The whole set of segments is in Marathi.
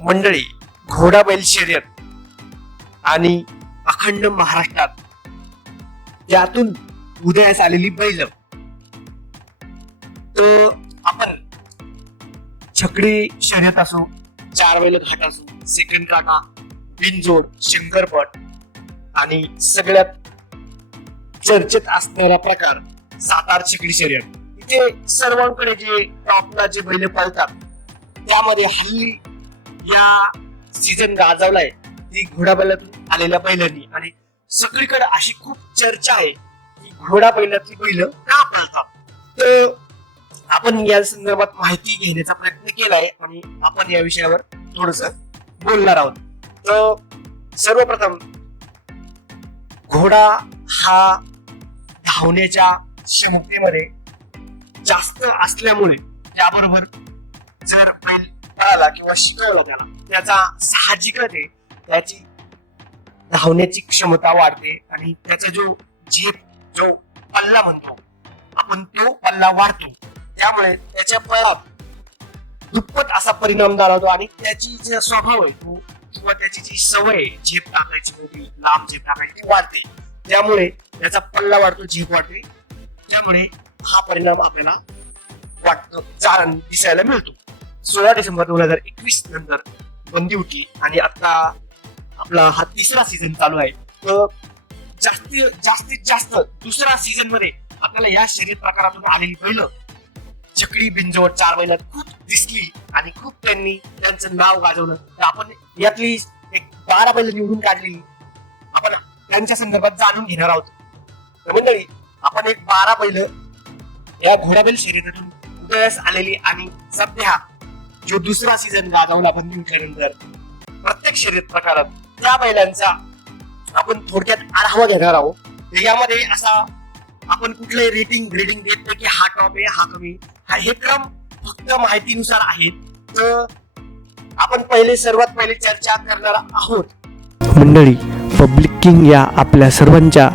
मंडळी घोडाबैल शर्यत आणि अखंड महाराष्ट्रात ज्यातून उदयास आलेली बैल. तर आपण छकडी शर्यत असो चार बैल घाट असो सेकंड काटा बिनजोड शंकरपट आणि सगळ्यात चर्चेत असणारा प्रकार सातार छकडी शर्यत. इथे सर्वांकडे जे टॉपला जे बैल पळतात त्यामध्ये हल्ली या सीझन गाजवलाय. ती घोडाबैलातून आलेल्या बैलांनी. आणि सगळीकडे अशी खूप चर्चा आहे की घोडा बैलातली बैल का पळतात? तर आपण या संदर्भात माहिती घेण्याचा प्रयत्न केलाय. आणि आपण या विषयावर थोडस बोलणार आहोत. तर सर्वप्रथम घोडा हा धावण्याच्या क्षमतेमध्ये जास्त असल्यामुळे त्याबरोबर जर बैल कळाला किंवा शिकवलं त्याला. त्याचा साहजिकच आहे. त्याची धावण्याची क्षमता वाढते आणि त्याचा जो जीप जो पल्ला म्हणतो आपण तो पल्ला वाढतो. त्यामुळे त्याच्या पळात दुप्पट असा परिणाम जाणवतो आणि त्याची जे स्वभाव आहे तो किंवा त्याची जी सवय आहे झेप टाकायची मोठी लांब झेप टाकायची ती वाढते. त्यामुळे त्याचा पल्ला वाढतो झेप वाढते. त्यामुळे हा परिणाम आपल्याला वाटतो जाण दिसायला मिळतो. सोळा डिसेंबर दोन हजार एकवीस नंतर बंदी होती आणि आता आपला हा तिसरा सीझन चालू आहे. तर जास्तीत जास्तीत जास्त दुसऱ्या सीझनमध्ये आपल्याला या शर्यत प्रकारातून आलेली पहिलं चकडी बिंजवट चार महिन्यात खूप दिसली आणि खूप त्यांनी त्यांचं नाव गाजवलं. तर आपण यातली एक बारा बैल निवडून काढलेली आपण त्यांच्या संदर्भात जाणून घेणार आहोत. तर मंडळी आपण एक बारा बैल या घोडाबैल शर्यतीतून उदयास आलेली आणि सध्या जो दुसरा सीझन गाजवला बंदी उठल्यानंतर प्रत्येक शर्यत प्रकारात त्या बैलांचा आपण थोडक्यात आढावा घेणार आहोत. तर यामध्ये असा आपण कुठलंही रेटिंग ग्रेडिंग देत नाही की हा टॉप आहे हा कमी हा हे क्रम फक्त माहितीनुसार आहेत. तर आपण पहिले सर्वात पहिले चर्चा करणार आहोत. मंडळी पब्लिक किंग या आपल्या सर्वांच्या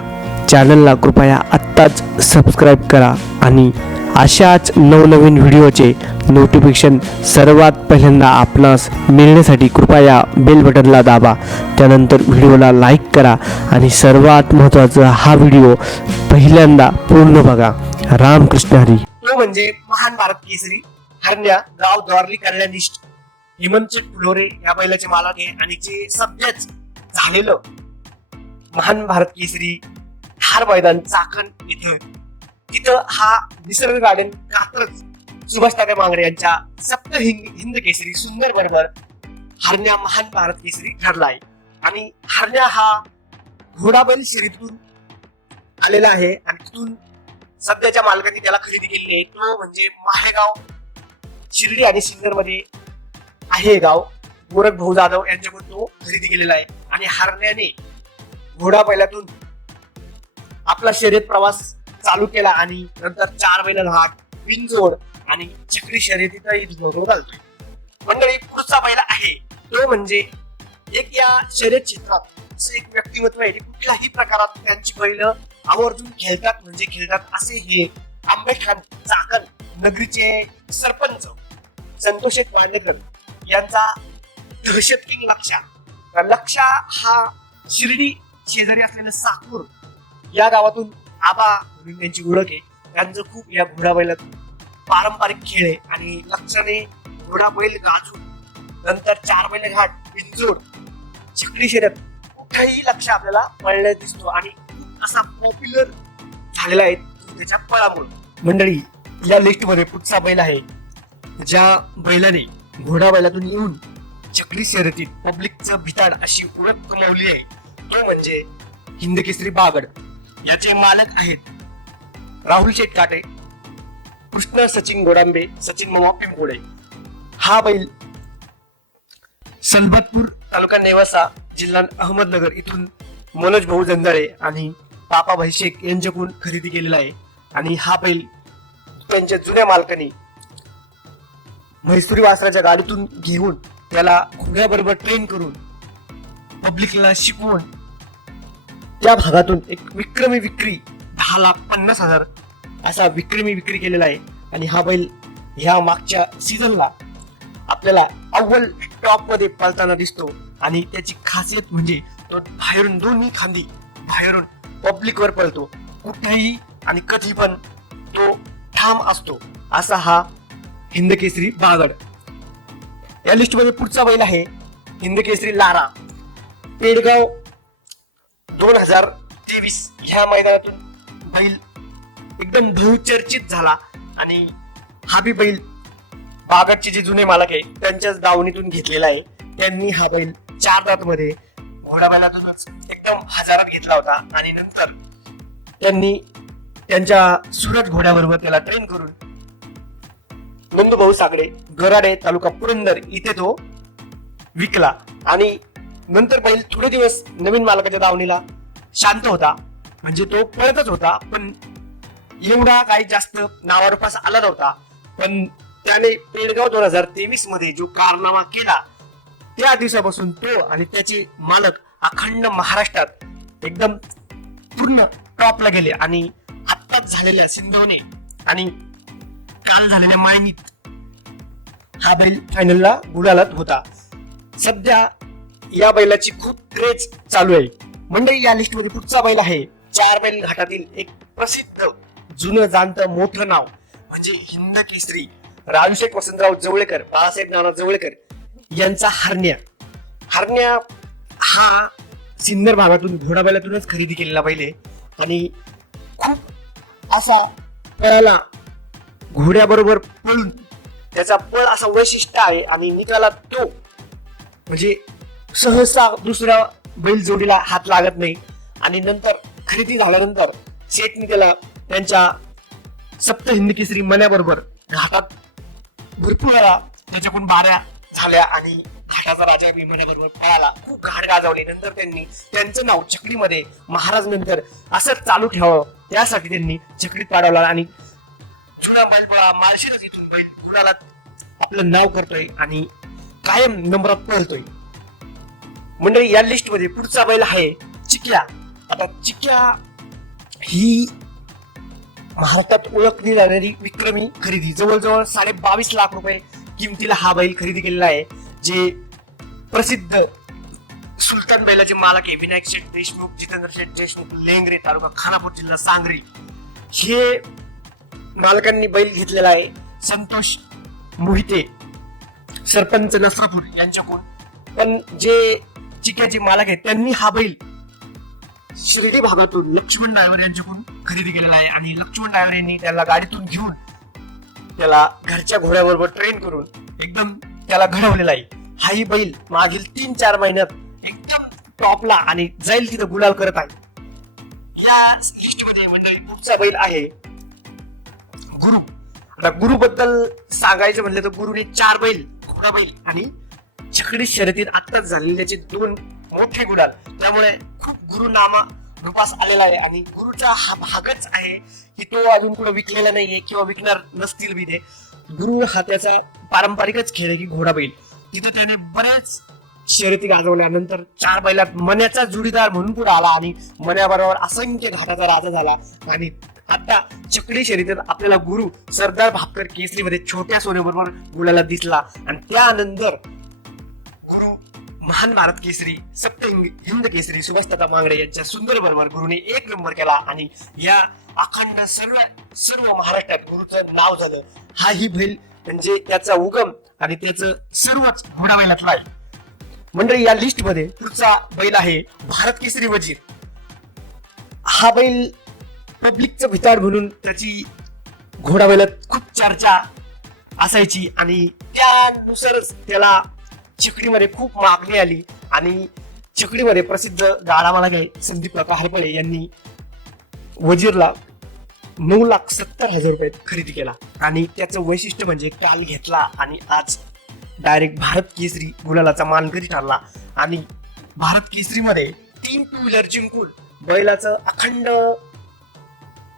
चॅनलला कृपया आत्ताच सबस्क्राईब करा आणि अशाच नवनवीन व्हिडिओचे नोटिफिकेशन सर्वात पहिल्यांदा आपणास मिळण्यासाठी कृपया बेल बटनला दाबा. त्यानंतर व्हिडिओला लाईक करा आणि सर्वात महत्त्वाचा हा व्हिडिओ पहिल्यांदा पूर्ण बघा. रामकृष्ण हरी. तो म्हणजे महान भारत केसरी हरण्या गाव द्वारली कल्याणिष्ठ हेमंत फुलोरे या बैलाचे मालक आहे आणि जे सध्याच झालेलं महान भारत केसरी हार मैदान चाकण इथं तिथं हा निसर्ग गार्डन कात्रज सुभाष तात्या मांगरे यांच्या सप्त हिंद हिंद केसरी सुंदर बरोबर हरण्या महान भारत केसरी ठरला आहे. आणि हरण्या हा घोडाबैल शर्यतीतून आलेला आहे. आणि तिथून सध्याच्या मालकांनी त्याला खरेदी केलेली आहे. तो म्हणजे माहेगाव शिर्डी आणि सिन्नरमध्ये आहे गाव. गोरख भाऊ जाधव यांच्याकडून तो खरेदी केलेला आहे. आणि हरण्याने घोडा बैलातून आपला शर्यत प्रवास चालू केला आणि नंतर चार बैल घाट पिंजोड आणि चक्री शर्यतीचा जोडून घालतोय मंडळी पुढचा पहिला आहे. तो म्हणजे एक या शर्यत क्षेत्रात असं एक व्यक्तिमत्व आहे. कुठल्याही प्रकारात त्यांची बैल आवर्जून खेळतात म्हणजे खेळतात असे हे आंबेखान चाकण नगरीचे सरपंच संतोष वांडेकर यांचा दहशत किंग लक्षा. लक्षा हा शिर्डी शेजारी असलेलं साकूर या गावातून आबा म्हणून त्यांची ओळख आहे. त्यांचं खूप या घोडा पारंपरिक खेळ आहे. आणि लक्षाने घोडा बैल गाजून नंतर चार बैल घाट बिंजोड चिकडी शर्यत कुठेही लक्ष आपल्याला पळण्यात दिसतो. आणि खूप असा पॉप्युलर झालेला आहे त्याच्या पळामुळे. मंडळी या लिस्टमध्ये पुढचा बैल आहे. ज्या बैलाने घोडा बैलातून येऊन चकली शर्यतीत पब्लिकचं भिताड अशी ओळख कमावली आहे. तो म्हणजे हिंदकेसरी बागड. याचे मालक आहेत राहुल शेटकाटे कृष्ण सचिन गोडांबे सचिन मामा गोडे हा बैल सलबतपूर तालुका नेवासा जिल्हा अहमदनगर इथून मनोज भाऊ जंजाळे आणि पापा भाई शेख यांच्याकडून खरेदी केलेला आहे. आणि हा बैल त्यांच्या जुन्या मालकाने म्हैसुरी वासराच्या गाडीतून घेऊन त्याला घोड्याबरोबर ट्रेन करून पब्लिकला शिकवून त्या भागातून एक विक्रमी विक्री दहा लाख पन्नास हजार असा विक्रमी विक्री केलेला आहे. आणि हा बैल ह्या मागच्या सीझनला आपल्याला अव्वल टॉपमध्ये पळताना दिसतो. आणि त्याची खासियत म्हणजे तो बाहेरून दोन्ही खांदी बाहेरून पब्लिक वर पळतो. कुठेही आणि कधी पण तो ठाम असतो. असा हा हिंदकेसरी बागड. या लिस्टमध्ये पुढचा बैल आहे हिंदकेसरी लारा. पेडगाव दोन हजार तेवीस ह्या मैदानातून बैल एकदम बहुचर्चित झाला आणि हा बी बैल बागतचे जे जुने मालक आहे त्यांच्याच दावणीतून घेतलेला आहे. त्यांनी हा बैल चार दात मध्ये घोडाबैलातूनच एकदम हजारात घेतला होता. आणि नंतर त्यांनी त्यांच्या सुरत घोड्याबरोबर त्याला ट्रेन करून नंदूभाऊ सागडे गराडे तालुका पुरंदर इथे तो विकला. आणि नंतर बैल थोडे दिवस नवीन मालकाच्या दावणीला शांत होता. म्हणजे तो पळतच होता पण एवढा काही जास्त नावारूपास आला नव्हता. पण त्याने पेडगाव दोन हजार तेवीसमध्ये जो कारनामा केला त्या दिवसापासून तो आणि त्याचे मालक अखंड महाराष्ट्रात एकदम पूर्ण टॉपला गेले आणि आत्ताच झालेल्या सिंधूने आणि काल झालेल्या मायनीत हा बैल फायनलला गुलालात होता. सध्या या बैलाची खूप क्रेज चालू आहे. मंडळी या लिस्टमध्ये पुढचा बैल आहे. चार बैल घाटातील एक प्रसिद्ध जुनं जाणत मोठं नाव म्हणजे हिंद केसरी. राजशेख वसंतराव जवळेकर बाळासाहेब नाना जवळेकर यांचा हरण्या. हरण्या हा सिन्नर भागातून घोडाबैलातूनच खरेदी केलेला बैल आहे. आणि खूप असा पळाला घोड्याबरोबर पळून त्याचा पळ असा वैशिष्ट्य आहे. आणि निकाला तो म्हणजे सहसा दुसऱ्या बैल जोडीला हात लागत नाही. आणि नंतर खरेदी झाल्यानंतर शेठने त्याला त्यांच्या सप्त हिंदी केसरी मन्याबरोबर घाटात भरपूर वेळा त्याच्याकडून बाऱ्या झाल्या आणि घाटाचा राजा बी पळाला खूप घाट गाजवली. नंतर त्यांनी त्यांचं नाव चकडीमध्ये महाराज नंतर असं चालू ठेवावं. त्यासाठी त्यांनी चकडीत पाडवला आणि जुना बैल पळा माळशिरस इथून बैल गुणाला आपलं नाव करतोय आणि कायम नंबरात पळतोय. मंडळी या लिस्टमध्ये पुढचा बैल आहे चिक्या आता चिक्या ही महाराष्ट्रात ओळखली जाणारी विक्रमी खरेदी. जवळजवळ साडे बावीस लाख रुपये किमतीला हा बैल खरेदी केलेला आहे जे प्रसिद्ध सुलतान बैलाचे मालक आहे विनायक शेठ देशमुख जितेंद्र शेठ देशमुख लेंगरे तालुका खानापूर जिल्हा सांगरी हे मालकांनी बैल घेतलेला आहे संतोष मोहिते सरपंच नसरापूर यांच्याकडून. पण जे चिक्याची मालक आहेत त्यांनी हा बैल शिर्डी भागातून लक्ष्मण डायव्हर यांच्याकडून खरेदी केलेला आहे. आणि लक्ष्मण डायव्हर यांनी त्याला गाडीतून घेऊन त्याला घरच्या घोड्याबरोबर ट्रेन करून एकदम त्याला घडवलेला आहे. हाही बैल मागील तीन चार महिन्यात एकदम टॉपला आणि जाईल तिथं गुलाल करत आहे. या लिस्टमध्ये मंडळी पुढचा बैल आहे गुरु. आता गुरु बद्दल सांगायचं म्हणलं तर गुरुने चार बैल घोडा बैल आणि छकडी शर्यतीत आत्ताच झालेले त्याचे दोन मोठे गुलाल. त्यामुळे खूप गुरुनामा रूपास आलेला आहे आणि गुरुचा हा भागच आहे की तो अजून कुठं विकलेला नाहीये किंवा विकणार नसतील बी ते. गुरु हा त्याचा पारंपरिकच खेळ आहे की घोडा बैल. तिथं त्याने बऱ्याच शर्यती गाजवल्यानंतर चार बैलात मन्याचा जुडीदार म्हणून पुढे आला आणि मन्याबरोबर असंख्य घाटाचा राजा झाला. आणि आता चकडी शर्यतीत आपल्याला गुरु सरदार भापकर केसरीमध्ये छोट्या सोन्याबरोबर गुलाला दिसला. आणि त्यानंतर गुरु महान भारत केसरी सप्त हिंद केसरी सुभाष सुभाषदादा मांगडे यांच्या सुंदर बरोबर गुरुने एक नंबर केला आणि या अखंड सर्व सर्व महाराष्ट्रात गुरुचं नाव झालं. हा ही बैल म्हणजे त्याचा उगम आणि त्याचं सर्वच घोडा बैलातला आहे मंडळी या लिस्टमध्ये पुढचा बैल आहे भारत केसरी वजीर. हा बैल पब्लिकचं भिताड म्हणून त्याची घोडा बैलात खूप चर्चा असायची आणि त्यानुसारच त्याला चिकडीमध्ये खूप मागणी आली आणि चिकडीमध्ये प्रसिद्ध गाडा मला संदीप काका हरपळे यांनी वजीरला नऊ लाख सत्तर हजार रुपयात खरेदी केला. आणि त्याचं वैशिष्ट्य म्हणजे काल घेतला आणि आज डायरेक्ट भारत केसरी गुलालाचा मानकरी ठरला. आणि भारत केसरीमध्ये तीन टू व्हीलर जिंकून बैलाचं अखंड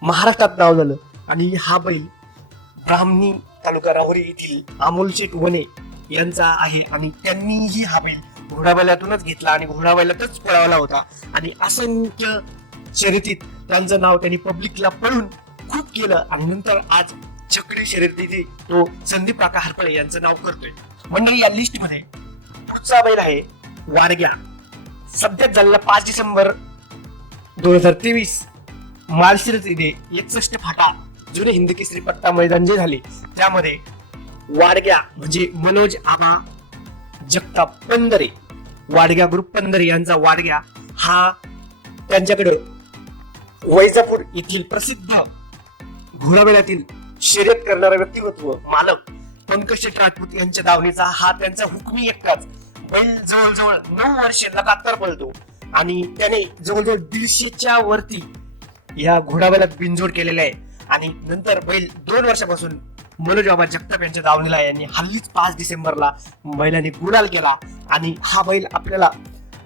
महाराष्ट्रात नाव झालं. आणि हा बैल ब्राह्मणी तालुका राहुरी येथील अमोल वने यांचा आहे आणि त्यांनीही हा बैल घोडाबैलातूनच घेतला आणि घोडाबैलातच पळवला होता. आणि असंख्य शर्यतीत त्यांचं नाव त्यांनी पब्लिकला पळून खूप केलं आणि नंतर आज चकडी शर्यतीत तो संदीप काका हरपळे यांचं नाव करतोय. मंडळी या लिस्टमध्ये पुढचा बैल आहे वारग्या. सध्या झालेला पाच डिसेंबर दोन हजार तेवीस माळशिरस येथे एकसष्ट फाटा जुने हिंद केसरी पट्टा मैदान जे झाले त्यामध्ये वाडग्या. म्हणजे मनोज आबा जगताप पंधरे. वाडग्या ग्रुप पंधरे यांचा वाडग्या हा त्यांच्याकडे वैजापूर येथील प्रसिद्ध घोडावेळ्यातील शर्यत करणारा व्यक्तिमत्व मालक पंकज राजपूत यांच्या दावणीचा हा त्यांचा हुकमी एकटाच. बैल जवळजवळ नऊ वर्षे लगातार पळतो. आणि त्याने जवळजवळ दीडशेच्या वरती या घोडाबैलात बिनजोड केलेला आहे. आणि नंतर बैल दोन वर्षापासून मनोज बाबा जगताप यांच्या दावणीला यांनी हल्लीच पाच डिसेंबरला बैलाने गुलाल केला. आणि हा बैल आपल्याला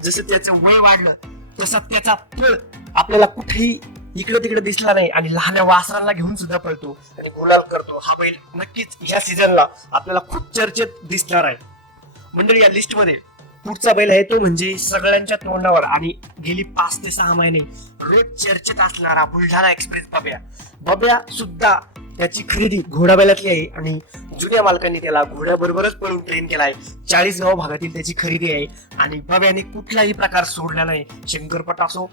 जसं त्याचं वय वाढलं तसा त्याचा पळ आपल्याला कुठेही इकडे तिकडे दिसला नाही आणि लहान वासरांना घेऊन सुद्धा पळतो आणि गुलाल करतो. हा बैल नक्कीच ह्या सीझनला आपल्याला खूप चर्चेत दिसणार आहे. मंडळी या लिस्टमध्ये पुढचा बैल आहे तो म्हणजे सगळ्यांच्या तोंडावर आणि गेली पाच ते सहा महिने रोज चर्चेत असणारा बुलढाणा एक्सप्रेस बब्या. बब्या सुद्धा त्याची खरेदी घोडाबैलातली आहे आणि जुन्या मालकांनी त्याला घोड्याबरोबरच पळून ट्रेन केलाय. चाळीस गाव भागातील त्याची खरेदी आहे. आणि बब्याने कुठलाही प्रकार सोडला नाही. शंकरपट असो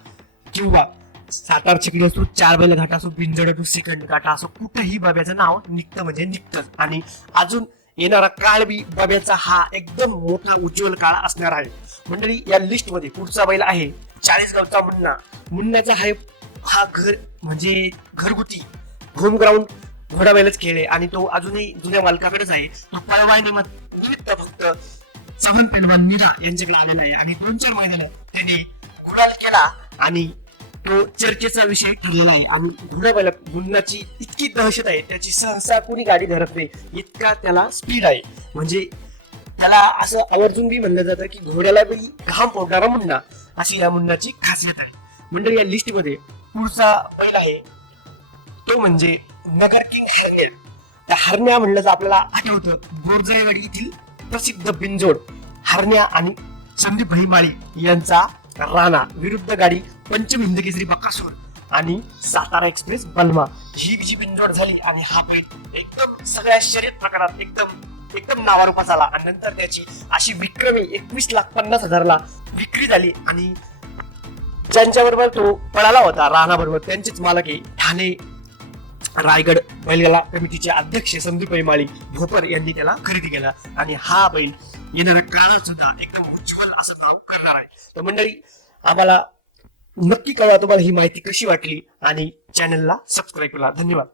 किंवा सातार चिकली असो चार बैल घाट असो बिंजड असो सेकंड घाटा असो कुठेही बाब्याचं नाव निघतं म्हणजे निघतंच. आणि अजून येणारा काळ बी बाब्याचा हा एकदम मोठा उज्ज्वल काळ असणार आहे. मंडळी या लिस्टमध्ये पुढचा बैल आहे चाळीसगावचा मुन्ना. मुन्नाचा हाय हा घर म्हणजे घरगुती होम ग्राउंड घोडा बैलच खेळ आहे आणि तो अजूनही जुन्या मालकाकडेच आहे तो पळवाय निमित्त फक्त चव्हाण पेलवान निरा यांच्याकडे आलेला आहे. आणि दोन चार महिन्याने त्याने गुलाल केला आणि तो चर्चेचा विषय ठरलेला आहे. आणि घोडाबाला मुन्नाची इतकी दहशत आहे त्याची सहसा कोणी गाडी धरत नाही. इतका त्याला स्पीड आहे. म्हणजे त्याला असं आवर्जून बी म्हणलं जातं की घोड्याला बी घाम फोडणारा मुन्ना अशी या मुन्नाची खासियत आहे. मंडळी या लिस्टमध्ये पुढचा पहिला आहे. तो म्हणजे नगर किंग हरण्या. त्या हरण्या म्हणलं तर आपल्याला आठवतं बोरजाईवाडी येथील प्रसिद्ध बिनजोड हरण्या आणि संदीप भैमाळी यांचा राणा विरुद्ध गाडी पंचम केसरी बकासूर आणि सातारा एक्सप्रेस बलमा ही जी बिंजोड झाली आणि हा बैल एकदम सगळ्या शर्यत प्रकारात एकदम एकदम नावारूपास आला आणि नंतर त्याची अशी विक्रमी एकवीस लाख पन्नास हजारला विक्री झाली आणि ज्यांच्या बरोबर तो पळाला होता राणा बरोबर त्यांचेच मालक आहे ठाणे रायगड बैलगाला कमिटीचे अध्यक्ष संदीप माळी भोपर यांनी त्याला खरेदी केला. आणि हा बैल येणाऱ्या काळात सुद्धा एकदम उज्ज्वल असं नाव करणार आहे. तर मंडळी आम्हाला नक्की कळवा तुम्हाला ही माहिती कशी वाटली आणि चॅनलला सबस्क्राईब केला धन्यवाद.